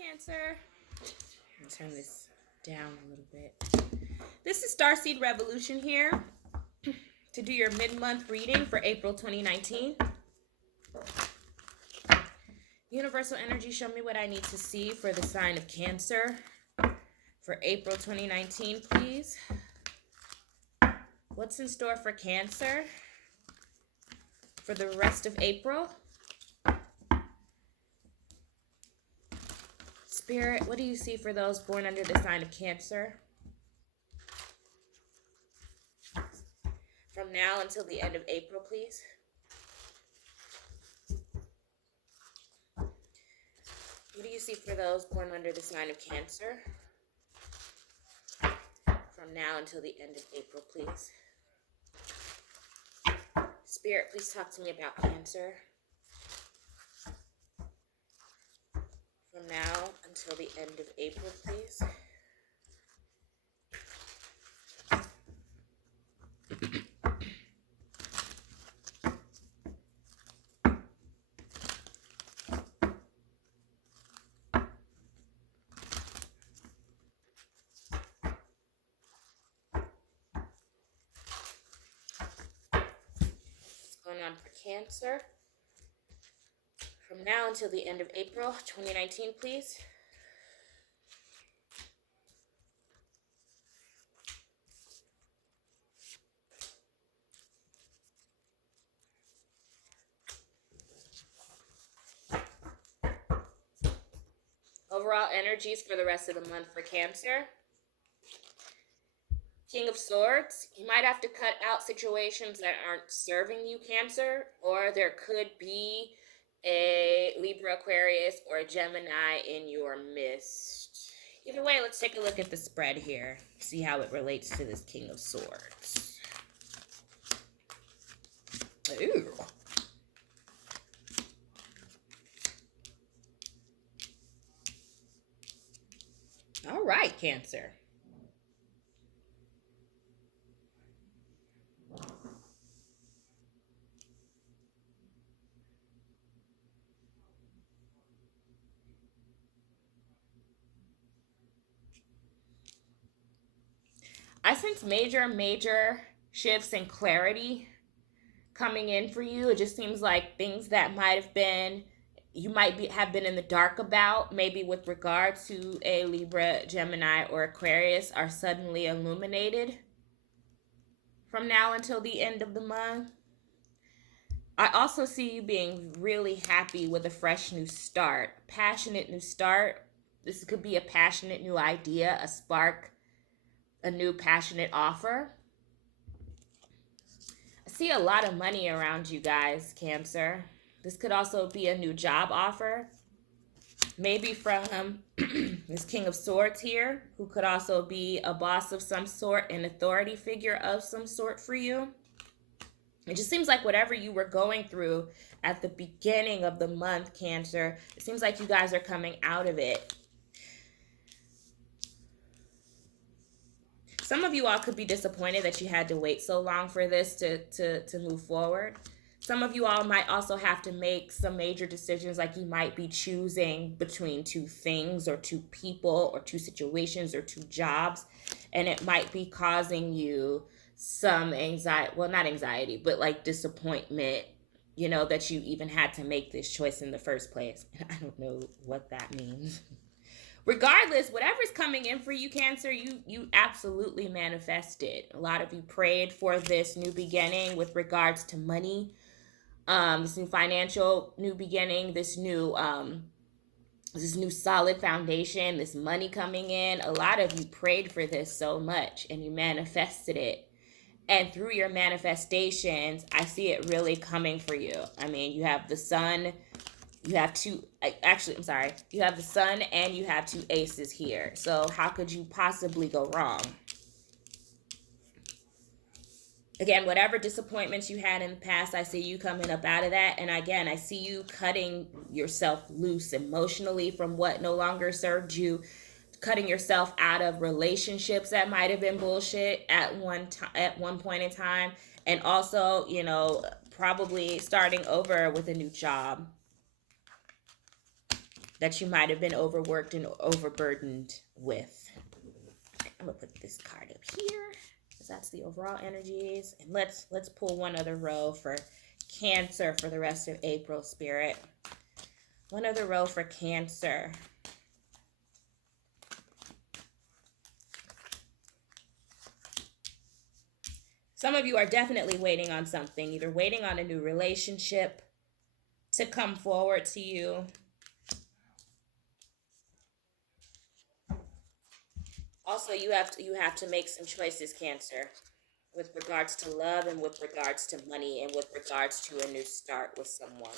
Cancer. Turn this down a little bit. This is Starseed Revolution here to do your mid-month reading for April 2019. Universal energy, show me what I need to see for the sign of Cancer for April 2019, please. What's in store for Cancer for the rest of April? Spirit, what do you see for those born under the sign of Cancer? From now until the end of April, please. What do you see for those born under the sign of Cancer? From now until the end of April, please. Spirit, please talk to me about Cancer. From now until the end of April, please. What's going on for Cancer? From now until the end of April 2019, please. Overall energies for the rest of the month for Cancer. King of Swords. You might have to cut out situations that aren't serving you, Cancer, or there could be a Libra, Aquarius, or a Gemini in your midst. Either way, let's take a look at the spread here. See how it relates to this King of Swords. Ooh. All right, Cancer. I sense major shifts and clarity coming in for you. It just seems like things that might have been, you might have been in the dark about, maybe with regard to a Libra, Gemini, or Aquarius, are suddenly illuminated from now until the end of the month. I also see you being really happy with a fresh new start, passionate new start. This could be a passionate new idea, a spark, a new passionate offer. I see a lot of money around you guys, Cancer. This could also be a new job offer. Maybe from this King of Swords here, who could also be a boss of some sort, an authority figure of some sort for you. It just seems like whatever you were going through at the beginning of the month, Cancer, it seems like you guys are coming out of it. Some of you all could be disappointed that you had to wait so long for this to move forward. Some of you all might also have to make some major decisions, like you might be choosing between two things or two people or two situations or two jobs, and it might be causing you some anxiety, well, not anxiety, but like disappointment, you know, that you even had to make this choice in the first place. I don't know what that means. Regardless, whatever's coming in for you, Cancer, you absolutely manifested. A lot of you prayed for this new beginning with regards to money, this new financial new beginning, this new solid foundation, this money coming in. A lot of you prayed for this so much and you manifested it. And through your manifestations, I see it really coming for you. I mean, you have the sun. You have two, actually, I'm sorry. You have the sun and you have two aces here. So how could you possibly go wrong? Again, whatever disappointments you had in the past, I see you coming up out of that. And again, I see you cutting yourself loose emotionally from what no longer served you, cutting yourself out of relationships that might have been bullshit at one point in time. And also, you know, probably starting over with a new job. that you might have been overworked and overburdened with. I'm gonna put this card up here because that's the overall energies. And let's pull one other row for Cancer for the rest of April, Spirit. One other row for Cancer. Some of you are definitely waiting on something, either waiting on a new relationship to come forward to you. Also, you have to make some choices, Cancer, with regards to love and with regards to money and with regards to a new start with someone.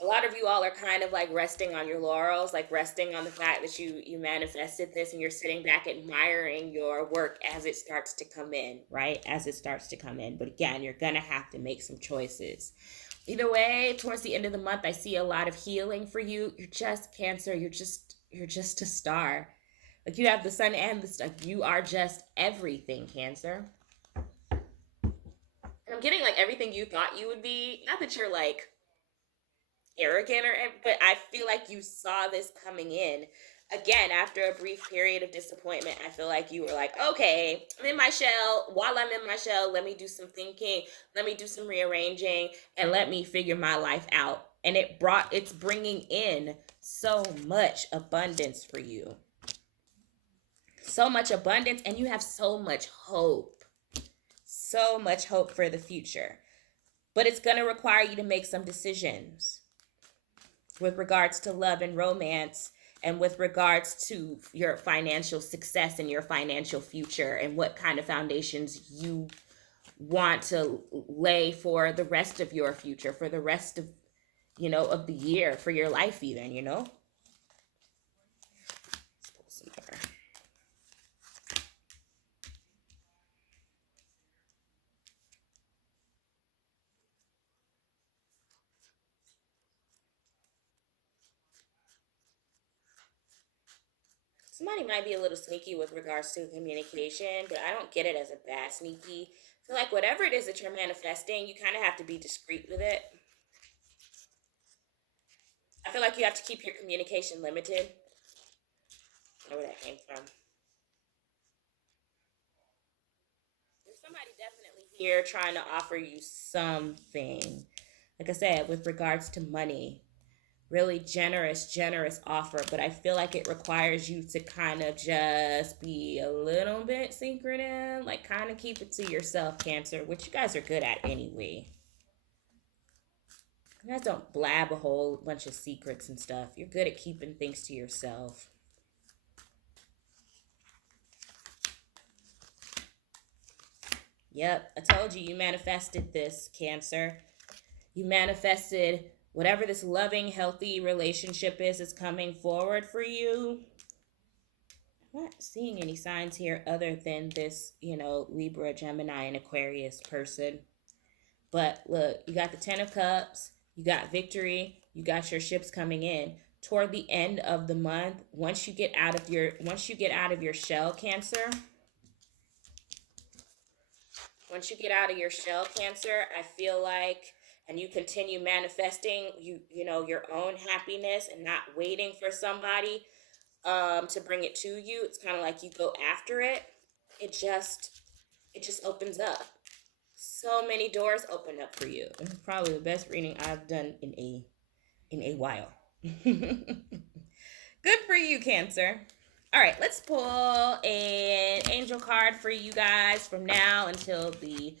A lot of you all are kind of like resting on your laurels, like resting on the fact that you manifested this, and you're sitting back admiring your work as it starts to come in, right? As it starts to come in. But again, you're going to have to make some choices. Either way, towards the end of the month, I see a lot of healing for you. You're just Cancer. You're just a star. Like, you have the sun and the star. You are just everything, Cancer. And I'm getting like everything you thought you would be. Not that you're like arrogant but I feel like you saw this coming in. Again, after a brief period of disappointment, I feel like you were like, okay, I'm in my shell. While I'm in my shell, let me do some thinking, let me do some rearranging, and let me figure my life out. And it's bringing in so much abundance for you. So much abundance, and you have so much hope. So much hope for the future. But it's going to require you to make some decisions with regards to love and romance, and with regards to your financial success and your financial future, and what kind of foundations you want to lay for the rest of your future, for the rest of, of the year, for your life even, Let's pull some more. Somebody might be a little sneaky with regards to communication, but I don't get it as a bad sneaky. I feel like whatever it is that you're manifesting, you kind of have to be discreet with it. I feel like you have to keep your communication limited. I don't know where that came from. There's somebody definitely here trying to offer you something. Like I said, with regards to money, really generous offer, but I feel like it requires you to kind of just be a little bit secretive, like kind of keep it to yourself, Cancer, which you guys are good at anyway. You guys don't blab a whole bunch of secrets and stuff. You're good at keeping things to yourself. Yep, I told you manifested this, Cancer. You manifested whatever this loving, healthy relationship is coming forward for you. I'm not seeing any signs here other than this, Libra, Gemini, and Aquarius person. But look, you got the 10 of Cups, you got victory, you got your ships coming in. Toward the end of the month, once you get out of your shell, Cancer, I feel like, and you continue manifesting your own happiness and not waiting for somebody to bring it to you. It's kind of like you go after it. It just opens up. So many doors open up for you. It's probably the best reading I've done in a while. Good for you, Cancer. All right, let's pull an angel card for you guys from now until the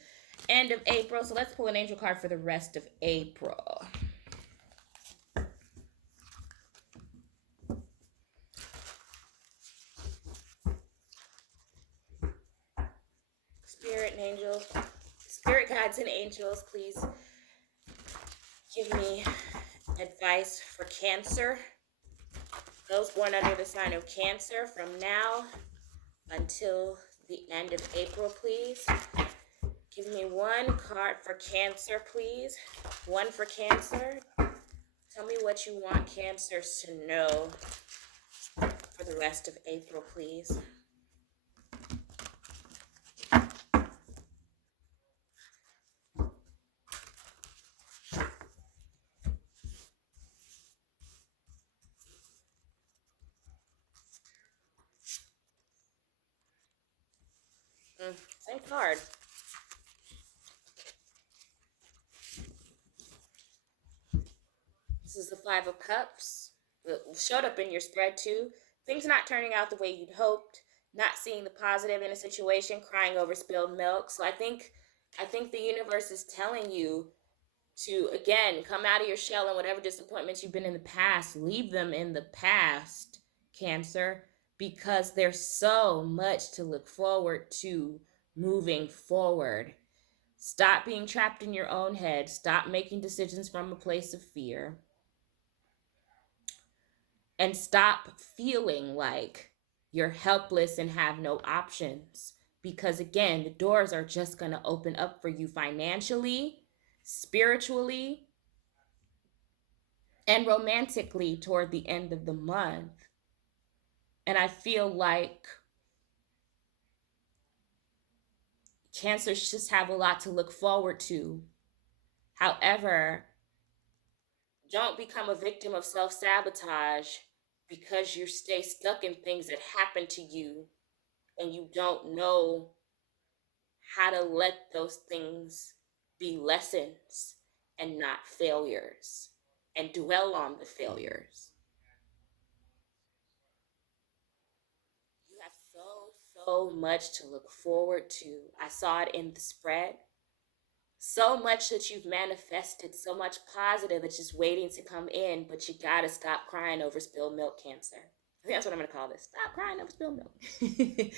end of April. So let's pull an angel card for the rest of April. Spirit guides and angels, please give me advice for Cancer. Those born under the sign of Cancer from now until the end of April, please. Give me one card for Cancer, please. One for Cancer. Tell me what you want Cancers to know for the rest of April, please. Same card. This is the Five of Cups. It showed up in your spread too. Things not turning out the way you'd hoped, not seeing the positive in a situation, crying over spilled milk. So I think the universe is telling you to again come out of your shell, and whatever disappointments you've been in the past, leave them in the past, Cancer, because there's so much to look forward to moving forward. Stop being trapped in your own head. Stop making decisions from a place of fear. And stop feeling like you're helpless and have no options. Because again, the doors are just going to open up for you financially, spiritually, and romantically toward the end of the month. And I feel like Cancers just have a lot to look forward to. However, don't become a victim of self sabotage because you stay stuck in things that happen to you and you don't know how to let those things be lessons and not failures and dwell on the failures. You have so much to look forward to. I saw it in the spread. So much that you've manifested, so much positive that's just waiting to come in, but you gotta stop crying over spilled milk, Cancer. I think that's what I'm gonna call this. Stop crying over spilled milk.